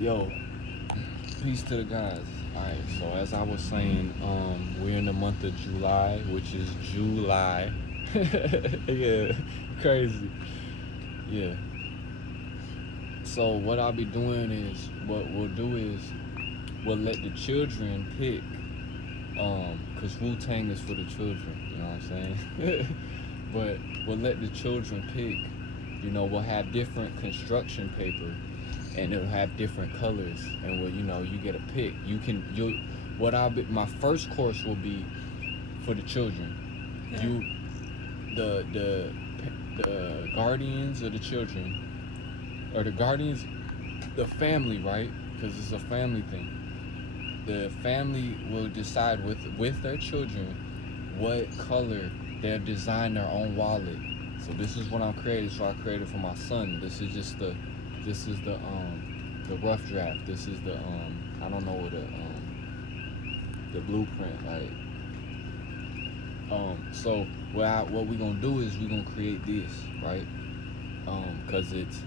Yo, peace to the guys. Alright, so as I was saying, we're in the month of July, which is July. Yeah, crazy. Yeah. So what I'll be doing is, what we'll do is, we'll let the children pick, cause Wu Tang is for the children. You know what I'm saying? But we'll let the children pick. We'll have different construction paper, and it'll have different colors, and you get a pick. You what I'll be my first course will be for the children. Yeah. You the guardians of the children, or the guardians, the family, right? Because it's a family thing. The family will decide with their children what color they'll design their own wallet. So this is what I'm creating. So I created for my son. This is the rough draft. This is the I don't know what the blueprint, like. So what we gonna do is we gonna create this, right? Cause it's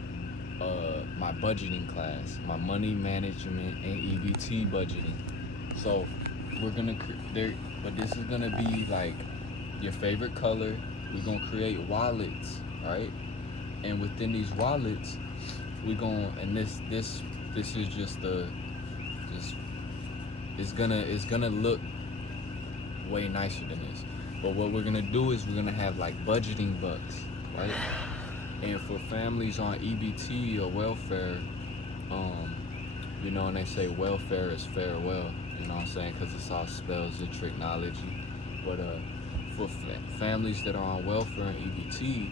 my budgeting class, my money management and EBT budgeting. So we're gonna there, but this is gonna be like your favorite color. We're gonna create wallets, right? And within these wallets, we're gonna, and this is just it's gonna look way nicer than this. But what we're gonna do is we're gonna have like budgeting bucks, right? And for families on EBT or welfare, and they say welfare is farewell, you know what I'm saying? Because it's all spells and technology. But for families that are on welfare and EBT,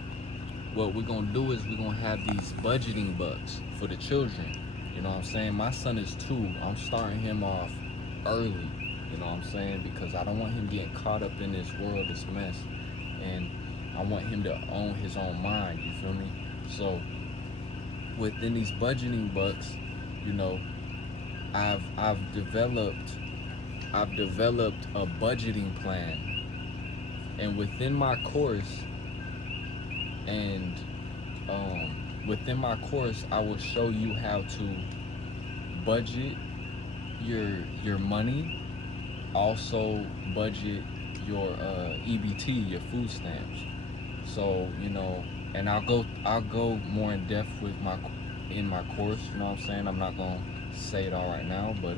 what we're gonna do is we're gonna have these budgeting bucks for the children. You know what I'm saying? My son is 2. I'm starting him off early. You know what I'm saying? Because I don't want him getting caught up in this world, this mess. And I want him to own his own mind, you feel me? So within these budgeting bucks, I've developed a budgeting plan. And within my course, I will show you how to budget your money, also budget your EBT, your food stamps. So and I'll go more in depth in my course. You know what I'm saying? I'm not gonna say it all right now, but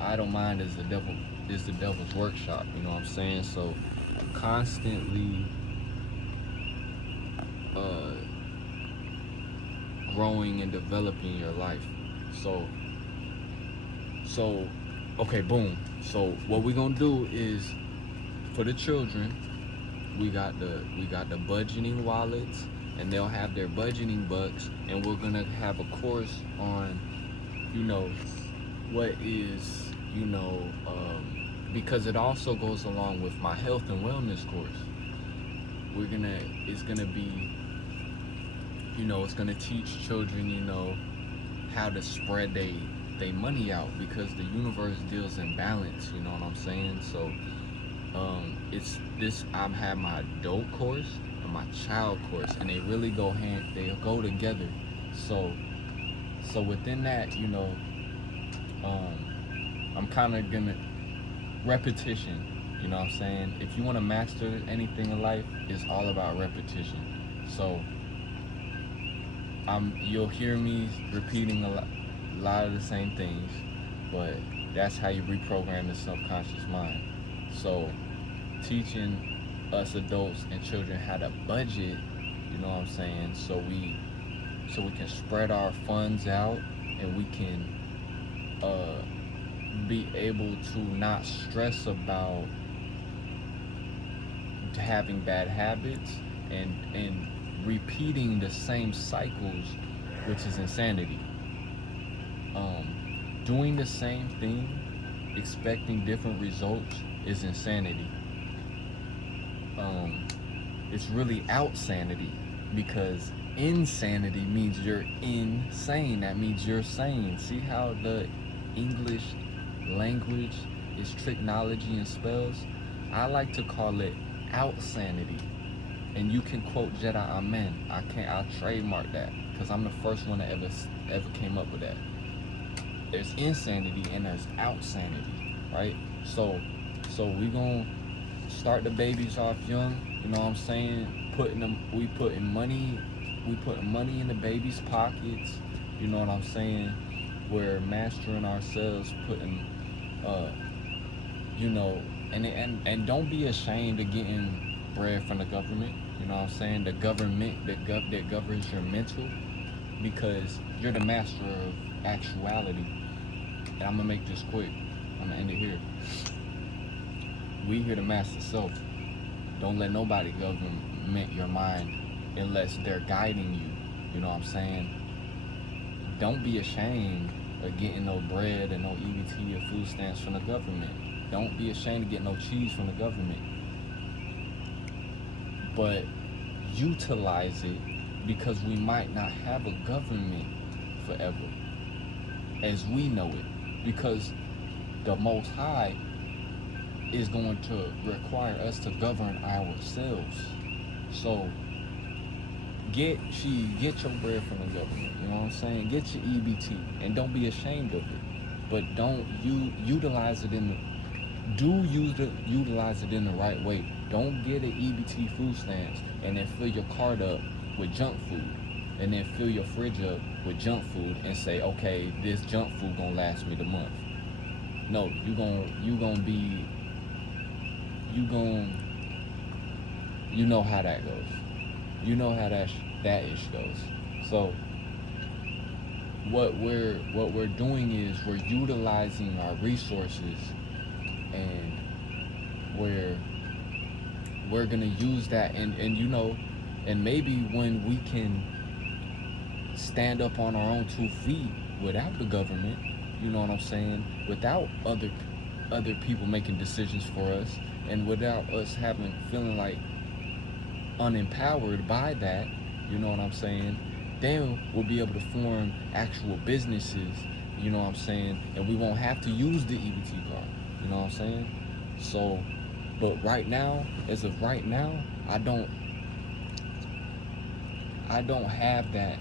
idle mind is the devil's workshop. You know what I'm saying? So constantly growing and developing your life. So okay, boom. So what we're gonna do is, for the children, we got the budgeting wallets, and they'll have their budgeting bucks, and we're gonna have a course on what is because it also goes along with my health and wellness course. It's gonna be it's gonna teach children how to spread they money out, because the universe deals in balance. You know what I'm saying? So it's this. I'm have my adult course and my child course, and they really they go together. So within that, I'm kind of gonna repetition. You know what I'm saying? If you want to master anything in life, it's all about repetition. So you'll hear me repeating a lot of the same things, but that's how you reprogram the subconscious mind. So teaching us adults and children how to budget, you know what I'm saying, so we can spread our funds out, and we can be able to not stress about having bad habits and repeating the same cycles, which is insanity. Doing the same thing, expecting different results, is insanity. It's really outsanity, because insanity means you're insane. That means you're sane. See how the English language is technology and spells? I like to call it outsanity. And you can quote Jedi Amen. I'll trademark that, because I'm the first one that ever came up with that. There's insanity and there's outsanity, right? So we gonna start the babies off young. You know what I'm saying? We putting money in the babies' pockets. You know what I'm saying? We're mastering ourselves, putting, you know, and don't be ashamed of getting bread from the government. You know what I'm saying? The government that governs your mental, because you're the master of actuality. And I'm gonna make this quick. I'm gonna end it here. We here to master self. Don't let nobody government your mind unless they're guiding you. You know what I'm saying? Don't be ashamed of getting no bread and no EBT or food stamps from the government. Don't be ashamed of getting no cheese from the government. But utilize it, because we might not have a government forever as we know it, because the Most High is going to require us to govern ourselves. So get your bread from the government. You know what I'm saying? Get your EBT and don't be ashamed of it. But don't utilize it utilize it in the right way. Don't get an EBT food stamps and then fill your cart up with junk food, and then fill your fridge up with junk food and say, okay, this junk food gonna last me the month. No, you know how that goes. You know how that ish goes. So what we're doing is we're utilizing our resources, and we're gonna use that, and you know, and maybe when we can stand up on our own 2 feet without the government, you know what I'm saying, without other people making decisions for us, and without us feeling like unempowered by that, you know what I'm saying, then we'll be able to form actual businesses, you know what I'm saying, and we won't have to use the EBT card, you know what I'm saying. So, but right now, as of right now, I don't have that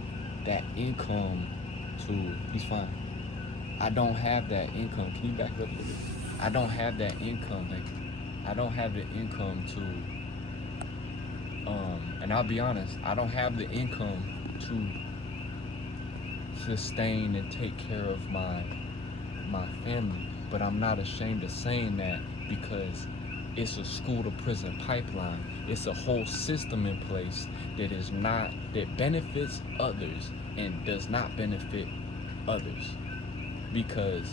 income to, he's fine. I don't have that income. Can you back up a little bit? I don't have that income. I don't have the income to, and I'll be honest, I don't have the income to sustain and take care of my family. But I'm not ashamed of saying that, because it's a school to prison pipeline. It's a whole system in place that benefits others and does not benefit others. Because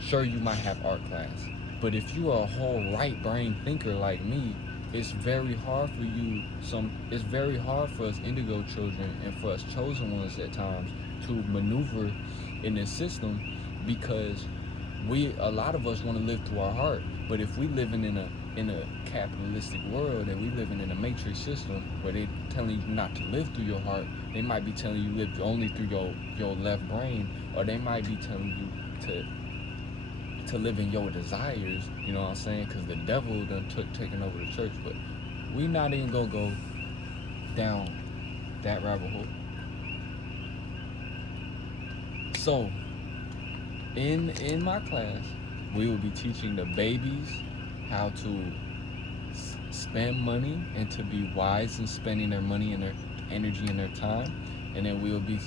sure, you might have art class, but if you are a whole right brain thinker like me, it's very hard for us indigo children and for us chosen ones at times to maneuver in this system, because a lot of us want to live through our heart. But if we living in a capitalistic world, and we living in a matrix system where they telling you not to live through your heart, they might be telling you live only through your left brain, or they might be telling you to live in your desires, you know what I'm saying, because the devil done taken over the church. But we not even gonna go down that rabbit hole. So in my class, we will be teaching the babies how to spend money and to be wise in spending their money and their energy and their time. And then we will be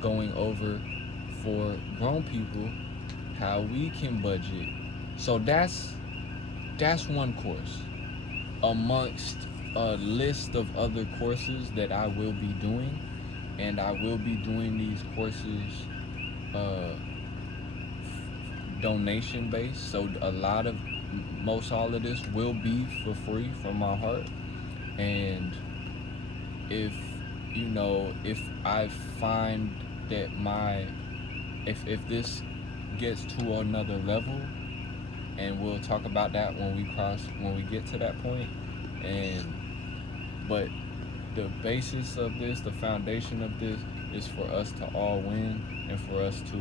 going over for grown people how we can budget. So that's one course amongst a list of other courses that I will be doing. And I will be doing these courses donation based, so most all of this will be for free from my heart. And if I find that if this gets to another level, and we'll talk about that when we get to that point. But the basis of this, the foundation of this, is for us to all win, and for us to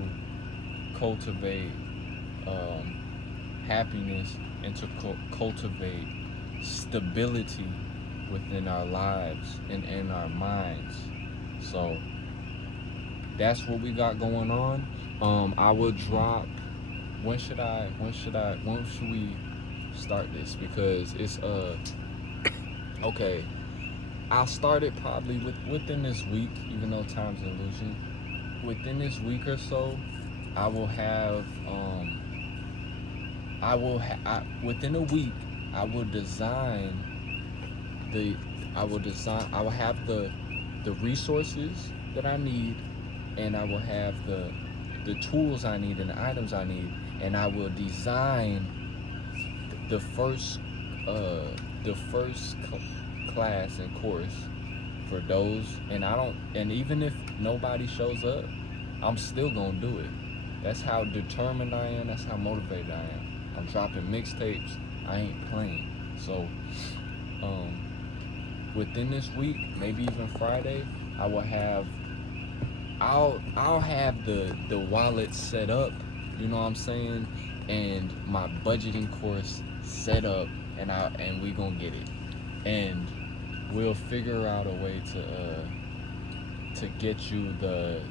cultivate happiness, and to cultivate stability within our lives and in our minds. So that's what we got going on. I will drop. When should we start this? Because it's okay. I'll start it probably within this week, even though time's an illusion. Within this week or so, I will have within a week I will design I will have the resources that I need, and I will have the tools I need and the items I need, and I will design the first class and course for those. And even if nobody shows up, I'm still gonna do it. That's how determined I am. That's how motivated I am. I'm dropping mixtapes. I ain't playing. So within this week, maybe even Friday, I'll have the wallet set up, you know what I'm saying, and my budgeting course set up, and we gonna get it, and we'll figure out a way to get you the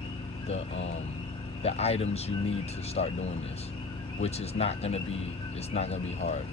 items you need to start doing this, which is not gonna be hard.